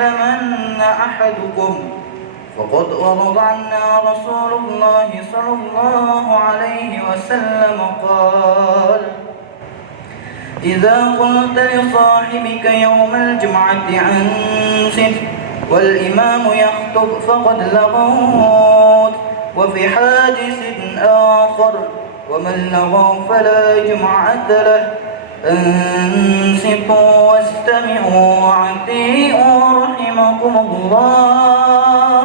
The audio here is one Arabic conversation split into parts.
يتمنى أحدكم فقد ورد عنا رسول الله صلى الله عليه وسلم قال: إذا قلت لصاحبك يوم الجمعة أنصت والإمام يخطب فقد لغوت. وفي حديث آخر: ومن لغو فلا جمعة له. أنصتوا واستمعوا وأطيعوا رحمكم الله.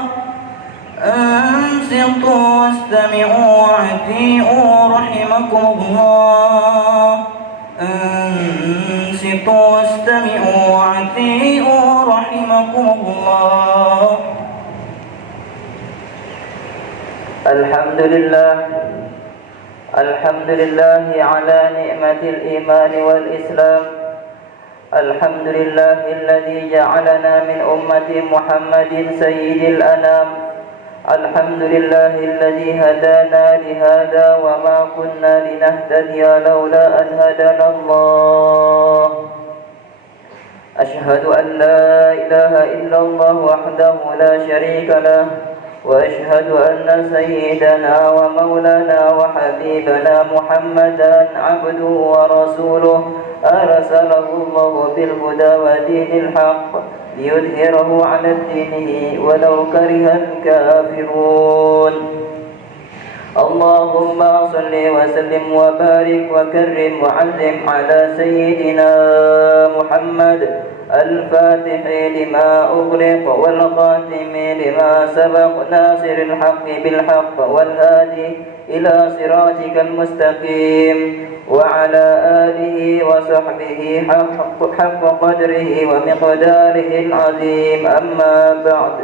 أنصتوا واستمعوا وأطيعوا رحمكم الله. أنصتوا واستمعوا وأطيعوا رحمكم الله. الحمد لله على نعمة الإيمان والإسلام. الحمد لله الذي جعلنا من أمة محمد سيد الأنام. الحمد لله الذي هدانا لهذا وما كنا لنهتدي لولا أن هدانا الله. أشهد أن لا إله إلا الله وحده لا شريك له، وأشهد أن سيدنا ومولانا وحبيبنا محمدا عبده ورسوله، أرسله الله بالهدى ودين الحق ليظهره على دينه ولو كره الكافرون. اللهم صل وسلم وبارك وكرم وعلم على سيدنا محمد الفاتح لما أغلق والخاتم لما سبق، ناصر الحق بالحق والهادي إلى صراطك المستقيم، وعلى آله وصحبه حق قدره ومقداره العظيم. أما بعد،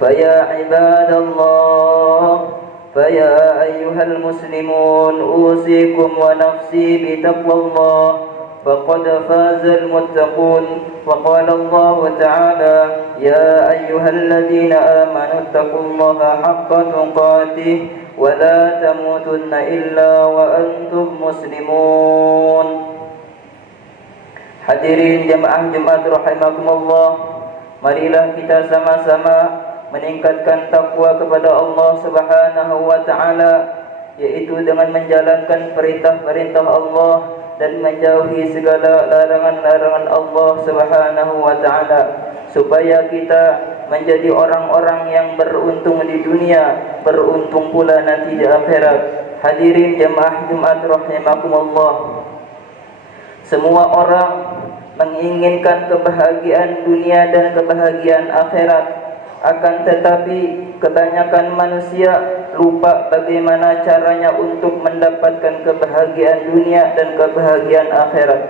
فيا عباد الله، فيا أيها المسلمون، أوصيكم ونفسي بتقوى الله، فقد فاز المتقون. وقال الله تعالى: يا أيها الذين آمنوا اتقوا الله حق تقاته ولا تموتن إلا وأنتم مسلمون. Hadirin jemaah Jumat rahimakumullah, marilah kita sama-sama meningkatkan takwa kepada Allah Subhanahu wa taala, yaitu dengan menjalankan perintah-perintah Allah dan menjauhi segala larangan-larangan Allah Subhanahu wa taala, supaya kita menjadi orang-orang yang beruntung di dunia, beruntung pula nanti di akhirat. Hadirin jemaah Jumat rahimakumullah, semua orang menginginkan kebahagiaan dunia dan kebahagiaan akhirat, akan tetapi kebanyakan manusia lupa bagaimana caranya untuk mendapatkan kebahagiaan dunia dan kebahagiaan akhirat.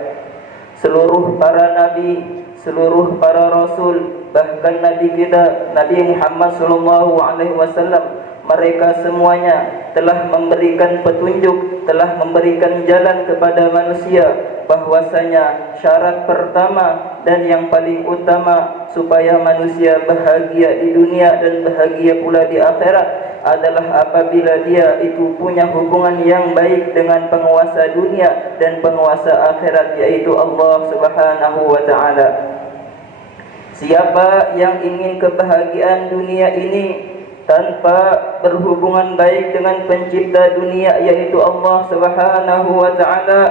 Seluruh para nabi, seluruh para rasul, bahkan nabi kita Nabi Muhammad SAW, mereka semuanya telah memberikan petunjuk, telah memberikan jalan kepada manusia, bahwasanya syarat pertama dan yang paling utama supaya manusia bahagia di dunia dan bahagia pula di akhirat adalah apabila dia itu punya hubungan yang baik dengan penguasa dunia dan penguasa akhirat, yaitu Allah Subhanahu wa taala. Siapa yang ingin kebahagiaan dunia ini tanpa berhubungan baik dengan pencipta dunia, yaitu Allah Subhanahu wa taala,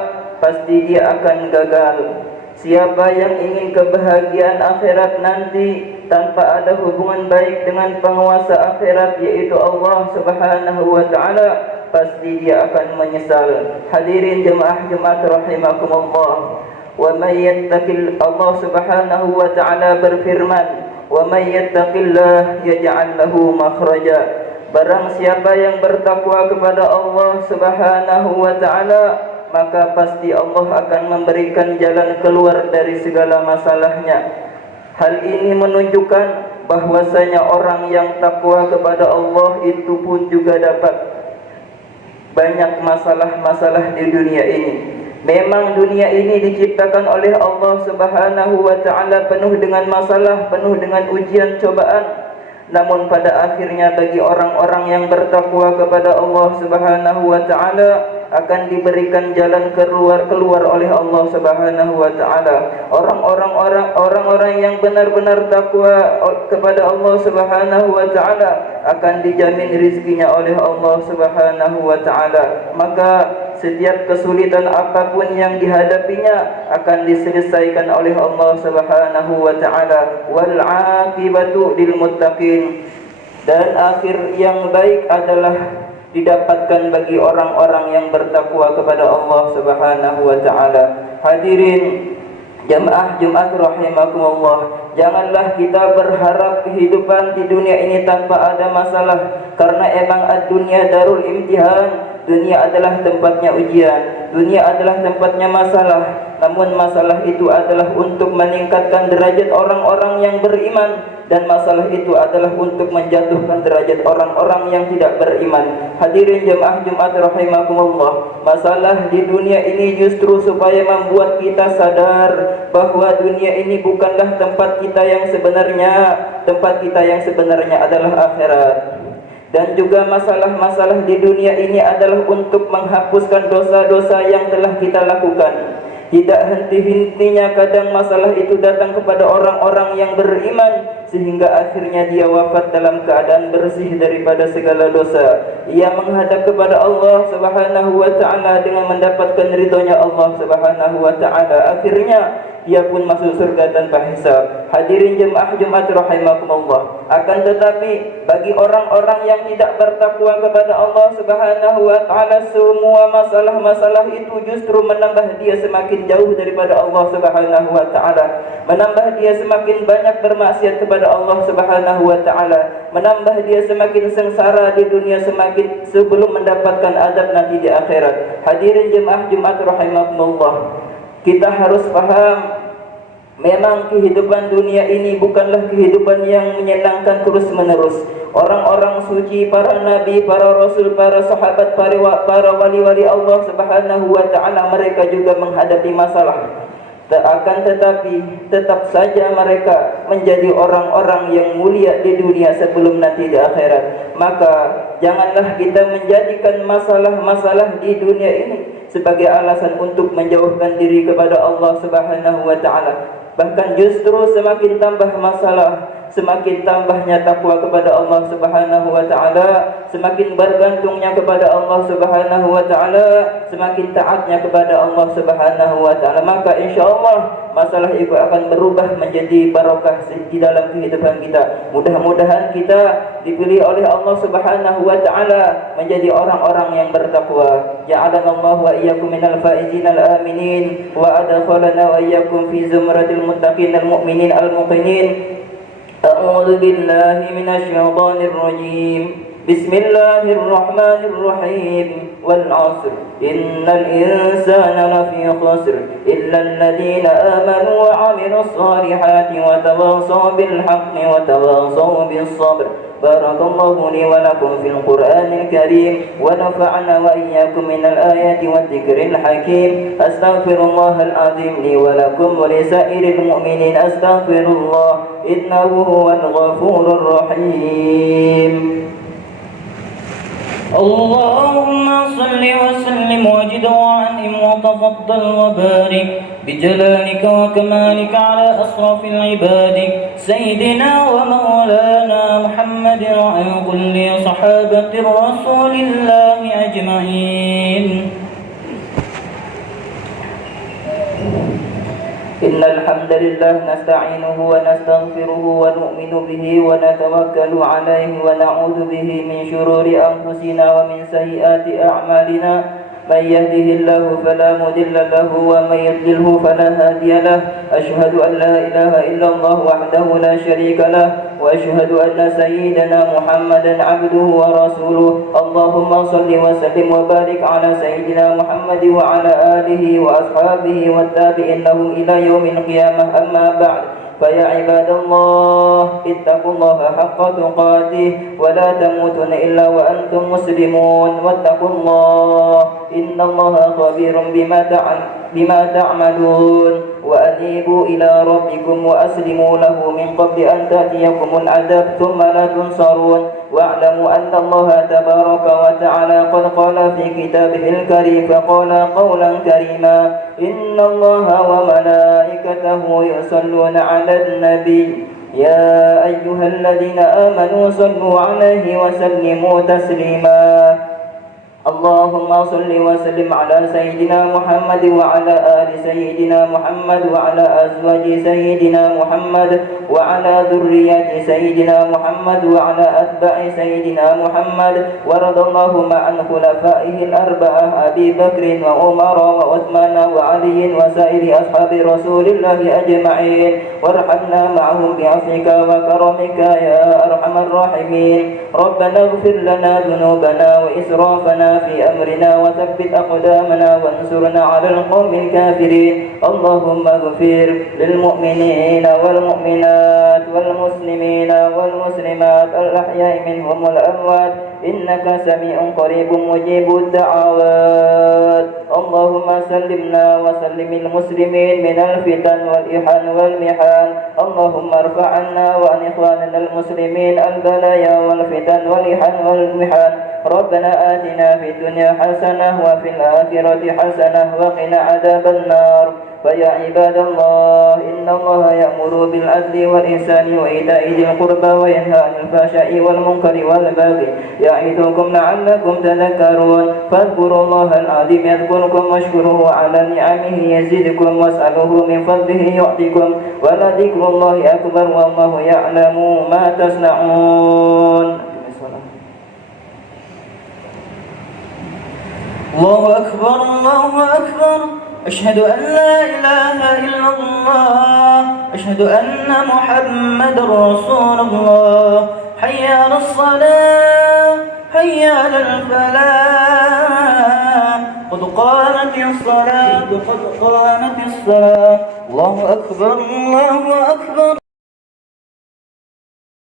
pasti dia akan gagal. Siapa yang ingin kebahagiaan akhirat nanti tanpa ada hubungan baik dengan penguasa akhirat, yaitu Allah Subhanahu wa taala, pasti dia akan menyesal. Hadirin jemaah Jumat rahimakumullah, wa may yattaqil, Allah Subhanahu wa taala berfirman: wa may yattaqillah yaj'al lahu makhraja. Barang siapa yang bertakwa kepada Allah Subhanahu wa taala, maka pasti Allah akan memberikan jalan keluar dari segala masalahnya. Hal ini menunjukkan bahwasanya orang yang takwa kepada Allah itu pun juga dapat banyak masalah-masalah di dunia ini. Memang dunia ini diciptakan oleh Allah Subhanahu wa taala penuh dengan masalah, penuh dengan ujian cobaan. Namun pada akhirnya bagi orang-orang yang bertakwa kepada Allah Subhanahu wa taala akan diberikan jalan keluar oleh Allah Subhanahu wa taala. Orang-orang yang benar-benar takwa kepada Allah Subhanahu wa taala akan dijamin rizkinya oleh Allah Subhanahu wa taala. Maka setiap kesulitan apapun yang dihadapinya akan diselesaikan oleh Allah Subhanahu wa taala. Wal 'aqibatu lil muttaqin. Dan akhir yang baik adalah didapatkan bagi orang-orang yang bertakwa kepada Allah Subhanahu wa taala. Hadirin jamaah Jumat rahimakumullah, janganlah kita berharap kehidupan di dunia ini tanpa ada masalah, karena emang ad-dunya darul imtihan. Dunia adalah tempatnya ujian, dunia adalah tempatnya masalah. Namun masalah itu adalah untuk meningkatkan derajat orang-orang yang beriman, dan masalah itu adalah untuk menjatuhkan derajat orang-orang yang tidak beriman. Hadirin jemaah Jumat rahimakumullah, masalah di dunia ini justru supaya membuat kita sadar bahwa dunia ini bukanlah tempat kita yang sebenarnya. Tempat kita yang sebenarnya adalah akhirat. Dan juga masalah-masalah di dunia ini adalah untuk menghapuskan dosa-dosa yang telah kita lakukan. Tidak henti-hentinya kadang masalah itu datang kepada orang-orang yang beriman, sehingga akhirnya dia wafat dalam keadaan bersih daripada segala dosa. Ia menghadap kepada Allah Subhanahu wa taala dengan mendapatkan ridhonya Allah Subhanahu wa taala. Akhirnya ia pun masuk surga tanpa hisab. Hadirin jemaah Jumat rahimakumullah, akan tetapi bagi orang-orang yang tidak bertakwa kepada Allah Subhanahu wa taala, semua masalah-masalah itu justru menambah dia semakin jauh daripada Allah Subhanahu wa taala, menambah dia semakin banyak bermaksiat kepada Allah Subhanahu wa taala, menambah dia semakin sengsara di dunia semakin sebelum mendapatkan azab nanti di akhirat. Hadirin jemaah Jumat rahimakumullah, kita harus paham, memang kehidupan dunia ini bukanlah kehidupan yang menyenangkan terus-menerus. Orang-orang suci, para nabi, para rasul, para sahabat, para wali-wali Allah Subhanahu wa taala, mereka juga menghadapi masalah. Akan tetapi tetap saja mereka menjadi orang-orang yang mulia di dunia sebelum nanti di akhirat. Maka janganlah kita menjadikan masalah-masalah di dunia ini sebagai alasan untuk menjauhkan diri kepada Allah Subhanahu wa taala. Bahkan justru semakin tambah masalah, semakin tambahnya takwa kepada Allah Subhanahu wa taala, semakin bergantungnya kepada Allah Subhanahu wa taala, semakin taatnya kepada Allah Subhanahu wa taala, maka insyaallah masalah itu akan berubah menjadi barokah di dalam kehidupan kita. Mudah-mudahan kita dipilih oleh Allah Subhanahu wa taala menjadi orang-orang yang bertakwa. Ja'alanallahu wa iyyakum minal faizin al-aminin wa adkhalana wa iyyakum fi zumratil muttaqin al-mu'minin al-muqinin. أعوذ بالله من الشيطان الرجيم. بسم الله الرحمن الرحيم. والعصر إن الإنسان لفي خسر إلا الذين آمنوا وعملوا الصالحات وتواصوا بالحق وتواصوا بالصبر. بارك الله لي ولكم في القرآن الكريم ونفعنا وإياكم من الآيات والذكر الحكيم. أستغفر الله العظيم لي ولكم ولسائر المؤمنين. أستغفر الله إنه هو الغفور الرحيم. اللهم صل وسلم وزد وأنعم وتفضل وبارك بجلالك وكمالك على أشرف العباد سيدنا ومولانا محمد وعلى كل صحابة رسول الله أجمعين. إن الحمد لله نستعينه ونستغفره ونؤمن به ونتوكل عليه ونعوذ به من شرور أنفسنا ومن سيئات أعمالنا. من يهده الله فلا مضل له ومن يضلله فلا هادي له. أشهد أن لا إله إلا الله وحده لا شريك له وأشهد أن سيدنا محمدا عبده ورسوله. اللهم صل وسلم وبارك على سيدنا محمد وعلى آله وأصحابه والتابعين له إلى يوم القيامة. أما بعد، فيا عباد الله اتقوا الله حق تقاته ولا تموتن إلا وأنتم مسلمون. واتقوا الله إن الله خبير بما تعملون. وأنيبوا إلى ربكم وأسلموا له من قبل أن تأتيكم العذاب ثم لا تنصرون. واعلموا أن الله تبارك وتعالى قد قال في كتابه الكريم فقال قولا كريما إن الله وملائكته يصلون على النبي يا أيها الذين آمنوا صلوا عليه وسلموا تسليما اللهم صل وسلم على سيدنا محمد وعلى آل سيدنا محمد وعلى أزواج سيدنا محمد وعلى ذرية سيدنا محمد وعلى أتباع سيدنا محمد ورضى اللهم عن خلفائه الأربعة أبي بكر وعمر وعثمان وعلي وسائر أصحاب رسول الله أجمعين وارحمنا معهم بعفوك وكرمك يا أرحم الراحمين ربنا اغفر لنا ذنوبنا وإسرافنا في أمرنا وثبت أقدامنا وانصرنا على القوم الكافرين اللهم اغفر للمؤمنين والمؤمنات والمسلمين والمسلمات الأحياء منهم والأموات إنك سميع قريب مجيب الدعوات اللهم سلمنا وسلم المسلمين من الفتن والإحن والمحن اللهم ارفع عنا وعن إخواننا المسلمين البلايا والفتن والإحن والمحن ربنا آتنا في الدنيا حسنة وفي الآخرة حسنة وقنا عذاب النار فيا عباد الله إن الله يأمر بالعدل والإحسان وإيتاء ذي القربى وينهى عن الفحشاء والمنكر والبغي يعظكم لعلكم تذكرون فاذكروا الله العظيم يذكركم واشكروه على نعمه يزدكم واسألوه من فضله يعطيكم ولذكر الله أكبر والله يعلم ما تصنعون الله أكبر الله أكبر أشهد أن لا إله إلا الله أشهد أن محمد رسول الله حي على الصلاة حي على الفلاح قد قامت الصلاة قد قامت الصلاة الله أكبر الله